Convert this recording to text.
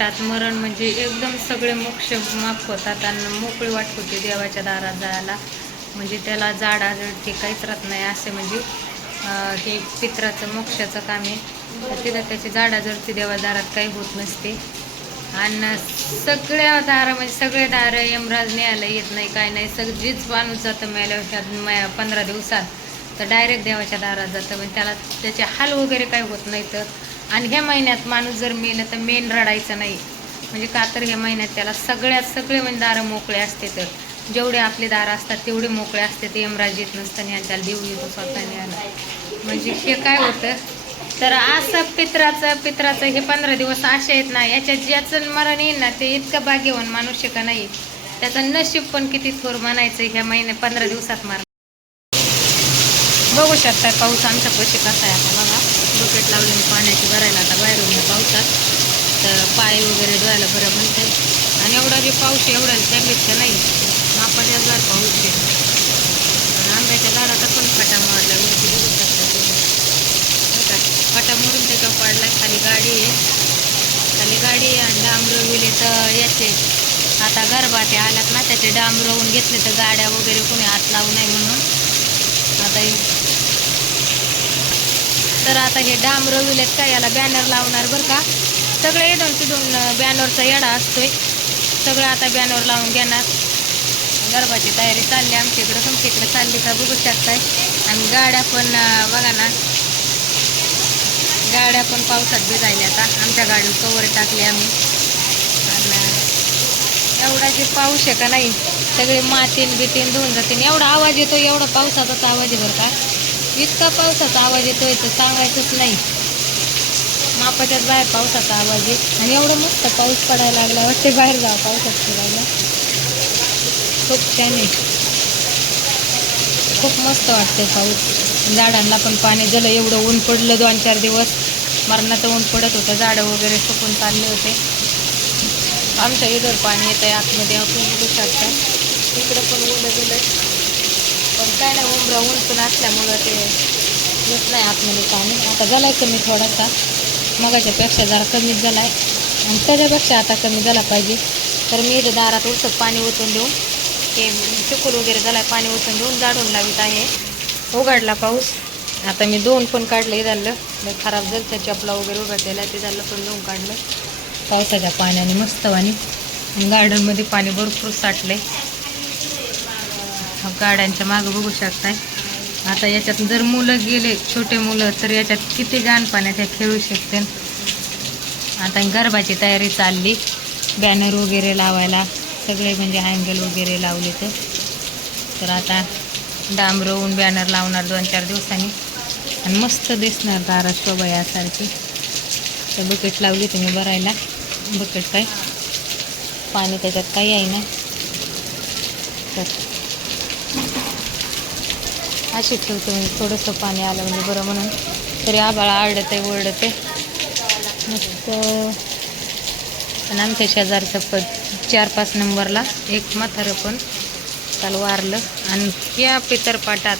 त्यात मरण म्हणजे एकदम सगळे मोक्ष माफ होतात आणि मोकळी वाट होते देवाच्या दारात जायला. म्हणजे त्याला जाड आजडते काहीच राहत नाही. असे म्हणजे हे पित्राचं मोक्षाचं काम आहे. तिथं त्याची जाडाजडती देवा दारात काही होत नसते. आणि सगळ्या दारा म्हणजे सगळे दार यमराज न्यायला येत नाही काय नाही. सग जीच माणूस जातं मेल्या पंधरा दिवसात. तर डायरेक्ट देवाच्या दारात जातं. म्हणजे त्याला त्याचे हाल वगैरे काही होत नाही तर आणि ह्या महिन्यात माणूस जर मेलं तर मेन रडायचं नाही. म्हणजे का तर ह्या महिन्यात त्याला सगळ्यात सगळे म्हणजे दारं मोकळे असते तर. जेवढे आपले दारं असतात तेवढे मोकळे असते ते यमराज येत नसताना आणि त्याला देऊ येतो स्वतःने आला. म्हणजे हे काय होतं? तर असं पित्राचं पित्राचं हे पंधरा दिवस असे आहेत ना याच्यात ज्याचं मरण येईल ना ते इतकं भाग्यवान माणूस का नाही? त्याचं नशीब पण किती थोर म्हणायचं ह्या महिन्या पंधरा दिवसात मार बघू शकता पाऊस आमच्या पैसे कसा आहे आता बघा. बकेट लावली मी पाण्याची भरायला आता बाहेरून पावसात तर पाय वगैरे धुवायला बरं म्हणते. आणि एवढा जे पाऊस आहे एवढा त्यापेक्षा नाही. मापाच्या जर पाऊस आहे. आणि आंब्याच्या झाडाचा पण फाटा मारला वरती बघू शकता तुम्ही. का? फाटा मोडून त्याचा पाडला. खाली गाडी आहे. खाली गाडी आहे आणि डांबरं विले तर याचे. आता गरबाटे आल्यात ना त्याचे डांबरवून घेतले तर गाड्या वगैरे कोणी हात लावू नये म्हणून आता हे- तर आता हे डाम रविलेत का याला बॅनर लावणार बरं का. सगळे इथून तिथून बॅनरचा येडा असतोय. सगळं आता बॅनर लावून घेणार. गरबाची तयारी चालली आमच्या इकडं. तुमच्या इकडे चालली का बघू शकताय. आणि गाड्या पण बघा ना. गाड्या पण पावसात भिजायल्या आता. आमच्या गाडीवर कवर टाकली आम्ही. आणि एवढा जे पाऊस आहे का नाही सगळे मातीन बितीन धुवून जातील एवढा आवाज येतो एवढा पावसाचाच आवाज आहे बरं का. इतका पावसाचा आवाज येतोय तर सांगायचंच नाही. मापाच्याच बाहेर पावसाचा आवाज येत आणि एवढं मस्त पाऊस पडायला लागला वाटते बाहेर जावं पावसात फिरायला. खूप छान आहे खूप मस्त वाटते पाऊस. झाडांना पण पाणी झालं एवढं ऊन पडलं दोन चार दिवस. मरणाचं ऊन पडत होतं झाडं वगैरे सुकून चालले होते. आमच्या इथं पाणी येत आहे आतमध्ये आपण बघू शकता. तिकडं पण ऊन गेलं पण काय नाही उमरा ऊन पण असल्यामुळं ते येत नाही आतमध्ये पाणी आता झालाय कमी थोडासा. मगाच्यापेक्षा जरा कमीच आहे आणि त्याच्यापेक्षा आता कमी झाला पाहिजे. तर मी इथं दारात उलसत पाणी ओतून देऊन ते चिकूल वगैरे झाला आहे पाणी ओतून देऊन जाडून लावित आहे. उघडला पाऊस. आता मी दोन पण काढलं झालं. खराब झालं. त्या चपला वगैरे उघडलेला ते झालं पण दोन काढलं. पावसाच्या पाण्याने मस्त वाणी. आणि गार्डनमध्ये पाणी भरपूर साठलं आहे गाड्यांच्या मागं बघू शकताय. आता याच्यात जर मुलं गेले छोटे मुलं तर याच्यात किती घाण पाण्यात खेळू शकते. आता गरबाची तयारी चालली. बॅनर वगैरे लावायला. सगळे म्हणजे हँगल वगैरे लावले तर तर आता डांबरवून बॅनर लावणार दोन चार दिवसांनी. आणि मस्त दिसणार दारा शोभा यासारखी. तर बकेट लावली तुम्ही भरायला. बकेट काय? पाणी त्याच्यात काही आहे ना. तर अशी ठेवतो मी. थोडंसं पाणी आलं म्हणजे बरं म्हणून. तरी आबाळा आडते ओरडते मस्त. आणि आमच्या शेजारचं पण चार पाच नंबरला एक म्हातारं पण काल वारलं. आणि या पितरपाटात